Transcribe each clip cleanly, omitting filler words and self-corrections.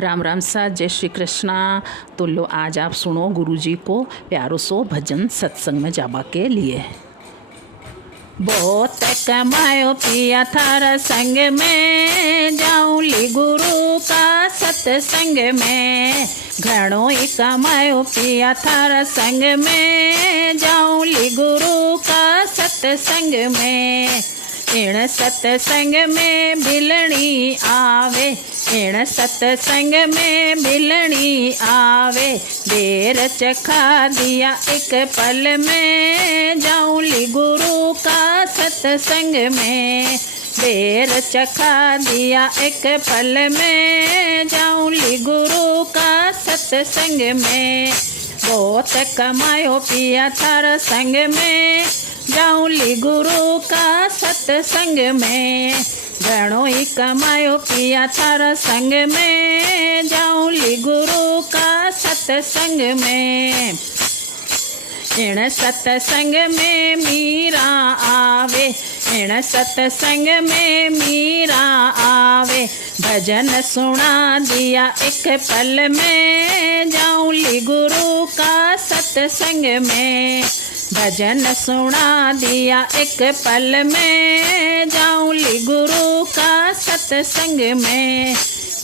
राम राम सा, जय श्री कृष्णा। तो लो आज आप सुनो गुरुजी को प्यारो सो भजन सत्संग में जाबा के लिए। बहुत कमायो पिया थारा संग में, जाऊं ली गुरु का सत्संग में। घणो ही कमायो पिया थारा संग में, जाऊं ली गुरु का सत्संग में। इण सत्संग में बिलणी आवे, इण सत्संग में बिलणी आवे। देर चखा दिया एक पल में, जाऊं ली गुरु का सत्संग में। देर चखा दिया एक पल में, जाऊं ली गुरु का सत्संग में। बहुत कमायो पिया थारा संग में, जाऊं ली गुरु का सत्संग में। घणो ही कमायो पिया थारा संग में, जाऊं ली गुरु का सत्संग में। इण सत्संग में मीरा आवे, इण सत्संग में मीरा आवे। भजन सुना दिया एक पल में, जाऊं ली गुरु का सत्संग में। भजन सुना दिया एक पल में, जाऊं ली गुरु का सत्संग में।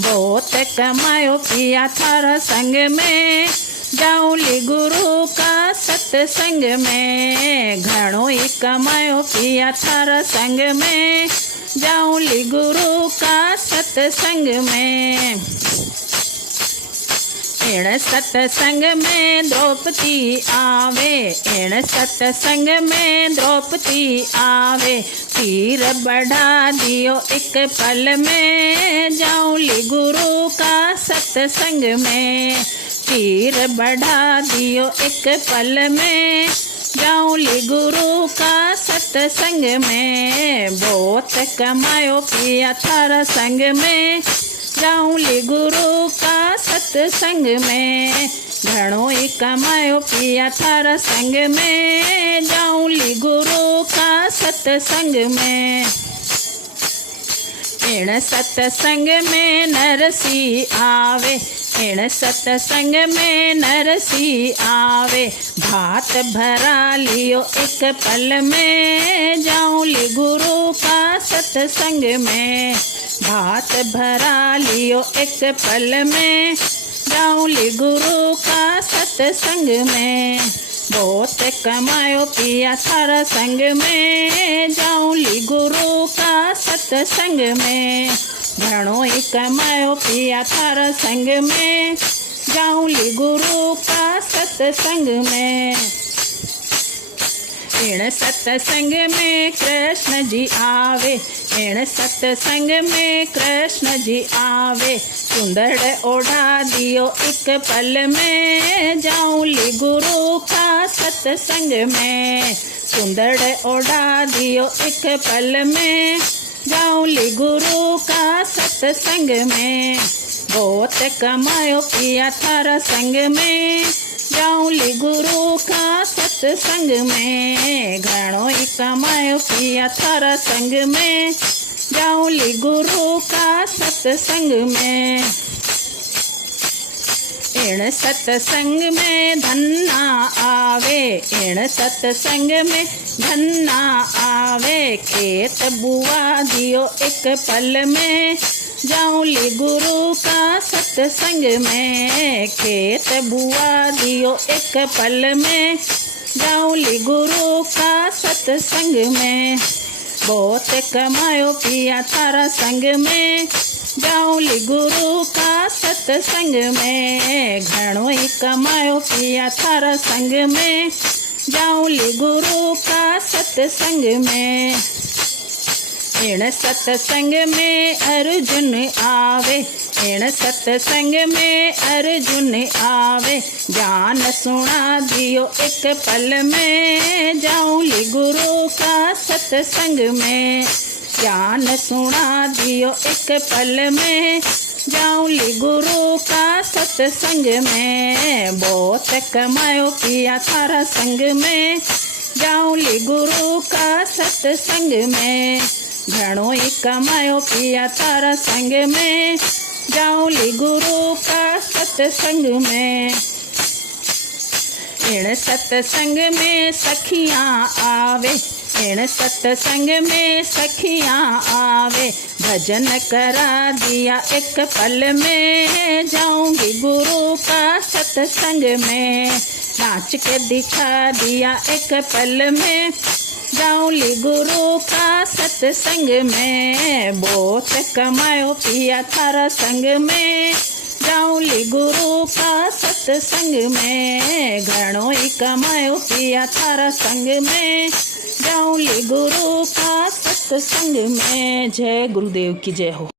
बहुत कमायो पिया थारा संग में, जाऊं ली गुरु का सत्संग में। घणो ही कमायो पिया थारा संग में, जाऊं ली गुरु का सत्संग में। इण सत्संग में द्रौपदी आवे, इण सत्संग में द्रौपदी आवे। तीर बढ़ा दियो एक पल में, जाऊं ली गुरु का सत्संग में। तीर बढ़ा दियो एक पल में, जाऊं ली गुरु का सत्संग में। बहुत कमायो पिया थारा संग में, जाऊं ली गुरु का सत्संग में। घणो ही कमायो पिया थारा संग में, जाऊं ली गुरु का सत्संग में। इण सत्संग में नरसी आवे, इण सत्संग में नरसी आवे। भात भरा लियो एक पल में, जाऊं ली गुरु का सत्संग में। भात भरा लियो एक पल में, जाऊं ली गुरु का सत्संग में। बहुत कमायो पिया थारा संग में, जाऊं ली गुरु का सत्संग में। घणो ही कमायो पिया थारा संग में, जाऊं ली गुरु का सत्संग में। इण सत्संग में कृष्ण जी आवे, इण सत्संग में कृष्ण जी आवे। सुंदर ओढ़ा दियो एक पल में, जाऊं ली गुरु का सत्संग में। सुंदर ओढ़ा दियो एक पल में, जाऊं ली गुरु का सत्संग में। बहुत कमायो पिया थारा संग में, जाऊं ली गुरु का सत्संग में। घणो ही कमायो पिया थारा संग में, जाऊं ली गुरु का सत्संग में। इण सत्संग में धन्ना आवे, इण सत्संग में धन्ना आवे। खेत बुआ दियो एक पल में, जाऊं ली गुरु का सत्संग में। खेत बुआ दियो एक पल में, जाऊं ली गुरु का सत्संग में। बहुत कमायो पिया थारा संग में, जाऊं ली गुरु का सत्संग में। घणो ही कमायो पिया थारा संग में, जाऊं ली गुरु का सत्संग में। इण सत्संग में अर्जुन आवे, इण सत्संग में अर्जुन आवे। ज्ञान सुना दियो एक पल में, जाऊं ली गुरु का सत्संग में। ज्ञान सुना दियो एक पल में, जाऊं ली गुरु का सत्संग में। बहुत कमायो पिया थारा संग में, जाऊं ली गुरु का सत्संग में। घणो ही कमायो पिया थारा संग में, जाऊंली गुरु का सत्संग में। इण सत्संग में सखियाँ आवे, इण सत्संग में सखियाँ आवे, भजन करा दिया एक पल में, जाऊंगी गुरु का सत्संग में। नाच के दिखा दिया एक पल में, जाऊंली गुरु का सत्संग में। बहुत कमायो पिया थारा संग में, जाऊंली गुरु का सत्संग में। घणो ही कमायो पिया थारा संग में, जाऊंली गुरु का सत्संग में। जय गुरुदेव की जय हो।